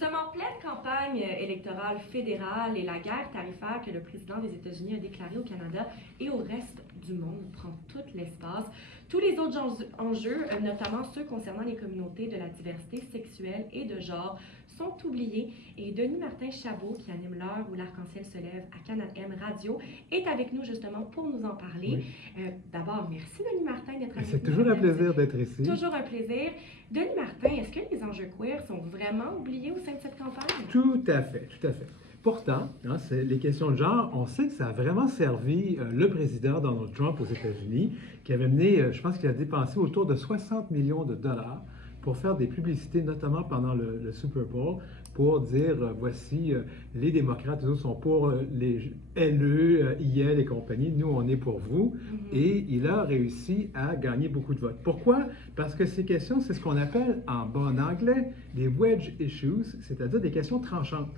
sommes en pleine campagne électorale fédérale et la guerre tarifaire que le président des États-Unis a déclarée au Canada et au reste du monde prend tout l'espace. Tous les autres enjeux, notamment ceux concernant les communautés de la diversité sexuelle et de genre, sont oubliés. Et Denis Martin-Chabot, qui anime l'heure où l'arc-en-ciel se lève à Canadem Radio, est avec nous justement pour nous en parler. Oui. D'abord, merci Denis Martin d'être avec nous. C'est toujours un plaisir d'être ici. Toujours un plaisir. Denis Martin, est-ce que les enjeux queer sont vraiment oubliés au sein de cette campagne? Tout à fait, tout à fait. Pourtant, les questions de genre, on sait que ça a vraiment servi le président Donald Trump aux États-Unis, qui avait mené, je pense qu'il a dépensé autour de 60 millions de dollars pour faire des publicités, notamment pendant le Super Bowl, pour dire, voici, les démocrates, les autres sont pour les LE, IL et compagnie, nous, on est pour vous. Et il a réussi à gagner beaucoup de votes. Pourquoi? Parce que ces questions, c'est ce qu'on appelle en bon anglais des wedge issues, c'est-à-dire des questions tranchantes.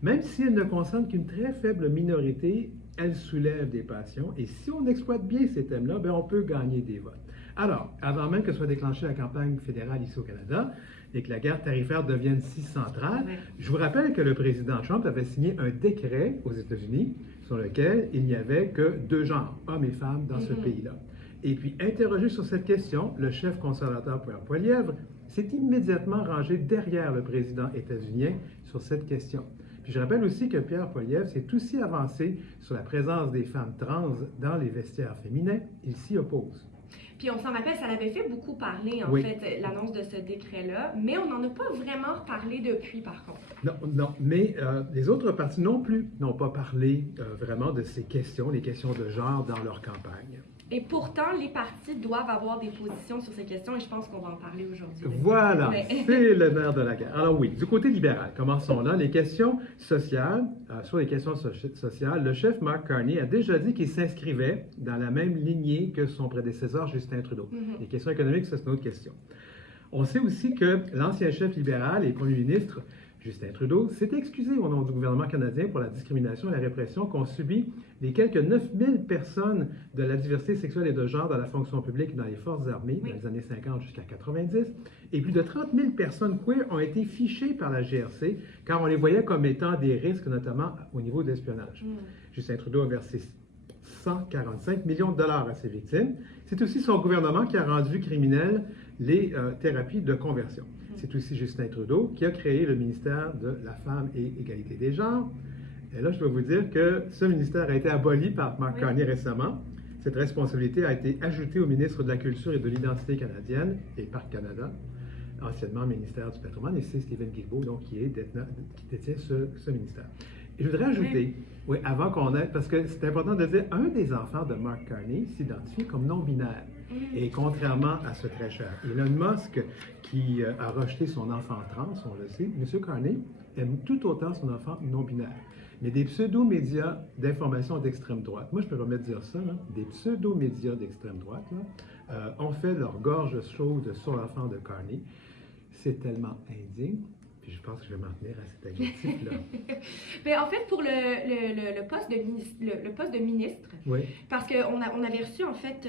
Même si elles ne concernent qu'une très faible minorité, elles soulèvent des passions. Et si on exploite bien ces thèmes-là, on peut gagner des votes. Alors, avant même que soit déclenchée la campagne fédérale ici au Canada et que la guerre tarifaire devienne si centrale, je vous rappelle que le président Trump avait signé un décret aux États-Unis sur lequel il n'y avait que deux genres, hommes et femmes, dans ce pays-là. Et puis, interrogé sur cette question, le chef conservateur Pierre Poilievre s'est immédiatement rangé derrière le président états-unien sur cette question. Puis je rappelle aussi que Pierre Poilievre s'est aussi avancé sur la présence des femmes trans dans les vestiaires féminins. Il s'y oppose. Puis on s'en rappelle, ça l'avait fait beaucoup parler, en fait, l'annonce de ce décret-là, mais on n'en a pas vraiment reparlé depuis, par contre. Non, mais les autres partis non plus n'ont pas parlé vraiment de ces questions, les questions de genre dans leur campagne. Et pourtant, les partis doivent avoir des positions sur ces questions et je pense qu'on va en parler aujourd'hui. Voilà, c'est le nerf de la guerre. Alors oui, du côté libéral, commençons là. Les questions sociales, sur les questions sociales, le chef Mark Carney a déjà dit qu'il s'inscrivait dans la même lignée que son prédécesseur Justin Trudeau. Les questions économiques, ça c'est une autre question. On sait aussi que l'ancien chef libéral et premier ministre Justin Trudeau s'est excusé au nom du gouvernement canadien pour la discrimination et la répression qu'ont subi les quelques 9000 personnes de la diversité sexuelle et de genre dans la fonction publique et dans les forces armées dans les années 50 jusqu'à 90. Et plus de 30 000 personnes queer ont été fichées par la GRC car on les voyait comme étant des risques, notamment au niveau de l'espionnage. Justin Trudeau a versé 145 millions de dollars à ses victimes. C'est aussi son gouvernement qui a rendu criminelles les thérapies de conversion. C'est aussi Justin Trudeau qui a créé le ministère de la Femme et Égalité des genres. Et là, je dois vous dire que ce ministère a été aboli par Mark Carney récemment. Cette responsabilité a été ajoutée au ministre de la Culture et de l'Identité canadienne et Parc Canada, anciennement ministère du patrimoine, et c'est Stephen Guilbeault donc, qui détient ce ministère. Et je voudrais ajouter, avant qu'on aille, parce que c'est important de dire, un des enfants de Mark Carney s'identifie comme non-binaire. Et contrairement à ce très cher Elon Musk, qui a rejeté son enfant trans, on le sait, M. Carney aime tout autant son enfant non-binaire. Mais des pseudo-médias d'information d'extrême droite, moi je peux pas me dire ça, là, des pseudo-médias d'extrême droite ont fait leur gorge chaude sur l'enfant de Carney. C'est tellement indigne. Puis je pense que je vais m'en tenir à cet adjectif-là. Mais en fait, pour le poste de ministre, parce qu'on avait reçu en fait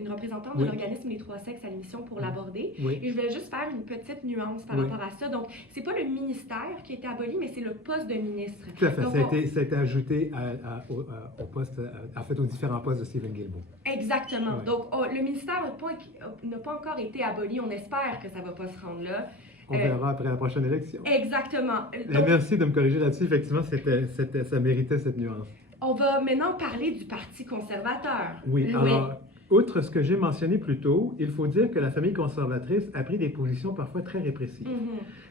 une représentante de l'organisme Les Trois Sexes à l'émission pour l'aborder, et je voulais juste faire une petite nuance par rapport à ça. Donc, c'est pas le ministère qui a été aboli, mais c'est le poste de ministre. Tout à fait, donc, ça a été ajouté au poste, en fait, aux différents postes de Stephen Guilbeault. Exactement. Donc, le ministère n'a pas encore été aboli. On espère que ça va pas se rendre là. On verra après la prochaine élection. Exactement. Donc, merci de me corriger là-dessus. Effectivement, ça méritait cette nuance. On va maintenant parler du Parti conservateur. Oui, alors, outre ce que j'ai mentionné plus tôt, il faut dire que la famille conservatrice a pris des positions parfois très répressives.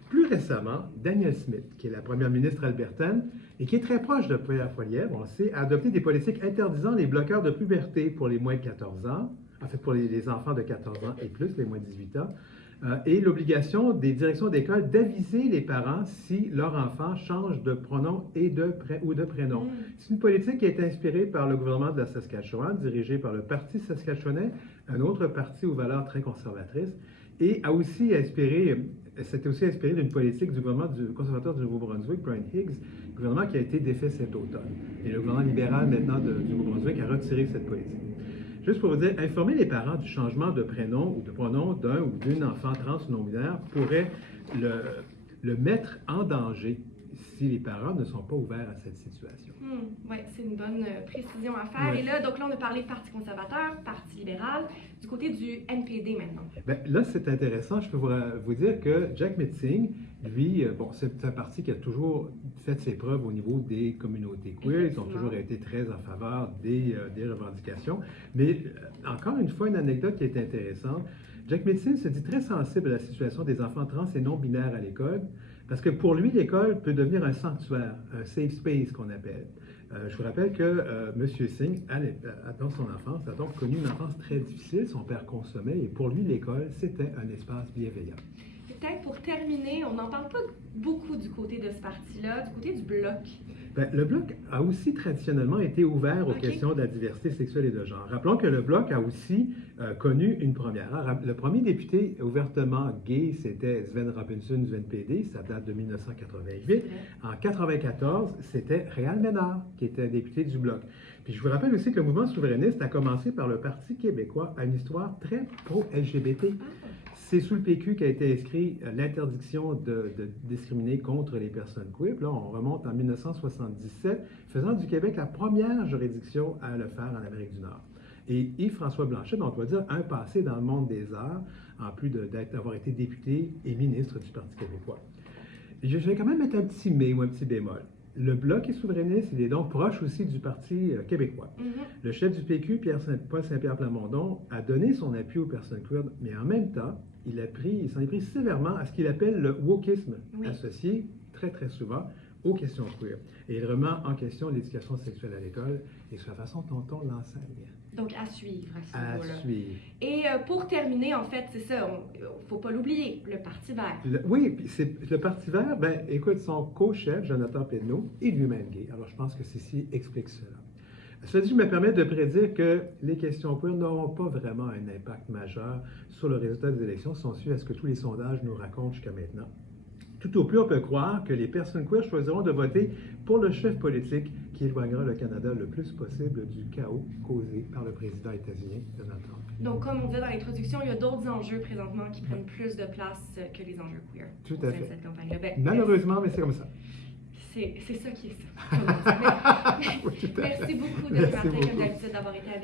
Plus récemment, Danielle Smith, qui est la première ministre albertaine et qui est très proche de Pierre Poilievre, on le sait, a adopté des politiques interdisant les bloqueurs de puberté pour les moins de 14 ans, en fait pour les enfants de 14 ans et plus, les moins de 18 ans, et l'obligation des directions d'école d'aviser les parents si leur enfant change de pronom ou de prénom. C'est une politique qui a été inspirée par le gouvernement de la Saskatchewan, dirigé par le Parti saskatchewanais, un autre parti aux valeurs très conservatrices, et s'était aussi inspiré d'une politique du gouvernement du conservateur du Nouveau-Brunswick, Brian Higgs, gouvernement qui a été défait cet automne. Et le gouvernement libéral maintenant du Nouveau-Brunswick a retiré cette politique. Juste pour vous dire, informer les parents du changement de prénom ou de pronom d'un ou d'une enfant trans ou non-binaire pourrait le mettre en danger si les parents ne sont pas ouverts à cette situation. Oui, c'est une bonne précision à faire. Ouais. Et là, donc là, on a parlé de Parti conservateur, Parti libéral, du côté du NPD maintenant. Ben, là, c'est intéressant. Je peux vous dire que Jack Metzing, lui, bon, c'est un parti qui a toujours fait ses preuves au niveau des communautés queer. Ils ont toujours été très en faveur des revendications. Mais encore une fois, une anecdote qui est intéressante. Jack Metzing se dit très sensible à la situation des enfants trans et non binaires à l'école, parce que pour lui, l'école peut devenir un sanctuaire, un safe space qu'on appelle. Je vous rappelle que M. Singh, dans son enfance, a donc connu une enfance très difficile. Son père consommait et pour lui, l'école, c'était un espace bienveillant. Peut-être pour terminer, on n'en parle pas beaucoup du côté de ce parti-là, du côté du Bloc. Bien, le Bloc a aussi traditionnellement été ouvert aux questions de la diversité sexuelle et de genre. Rappelons que le Bloc a aussi connu une première. Le premier député ouvertement gay, c'était Sven Robinson du NPD, ça date de 1988. En 1994, c'était Réal Ménard, qui était député du Bloc. Puis je vous rappelle aussi que le mouvement souverainiste a commencé par le Parti québécois, à une histoire très pro-LGBT. C'est sous le PQ qu'a été inscrit l'interdiction de discriminer contre les personnes queer. Puis là, on remonte en 1977, faisant du Québec la première juridiction à le faire en Amérique du Nord. Et Yves-François Blanchet, on doit dire un passé dans le monde des arts, en plus d'avoir été député et ministre du Parti québécois. Et je vais quand même mettre un petit mais ou un petit bémol. Le Bloc est souverainiste, il est donc proche aussi du Parti québécois. Le chef du PQ, Paul Saint-Pierre Plamondon, a donné son appui aux personnes queer, mais en même temps, il s'en est pris sévèrement à ce qu'il appelle le wokisme, associé très très souvent aux questions queer. Et il remet en question l'éducation sexuelle à l'école et sur la façon dont on l'enseigne. Donc, à suivre à ce niveau-là. À suivre. Et pour terminer, en fait, c'est ça, il ne faut pas l'oublier, le Parti vert. Oui, le Parti vert, ben, écoute, son co-chef, Jonathan Pedneau, est lui-même gay. Alors, je pense que ceci explique cela. Cela dit, je me permets de prédire que les questions queer n'auront pas vraiment un impact majeur sur le résultat des élections si on suit à ce que tous les sondages nous racontent jusqu'à maintenant. Tout au plus, on peut croire que les personnes queer choisiront de voter pour le chef politique qui éloignera le Canada le plus possible du chaos causé par le président états-unien Donald Trump. Donc, comme on disait dans l'introduction, il y a d'autres enjeux présentement qui prennent plus de place que les enjeux queer. Tout à fait. Cette campagne-là. Ben, malheureusement, mais c'est comme ça. C'est ça qui est ça. Merci beaucoup de Martin, comme d'habitude, d'avoir été avec nous.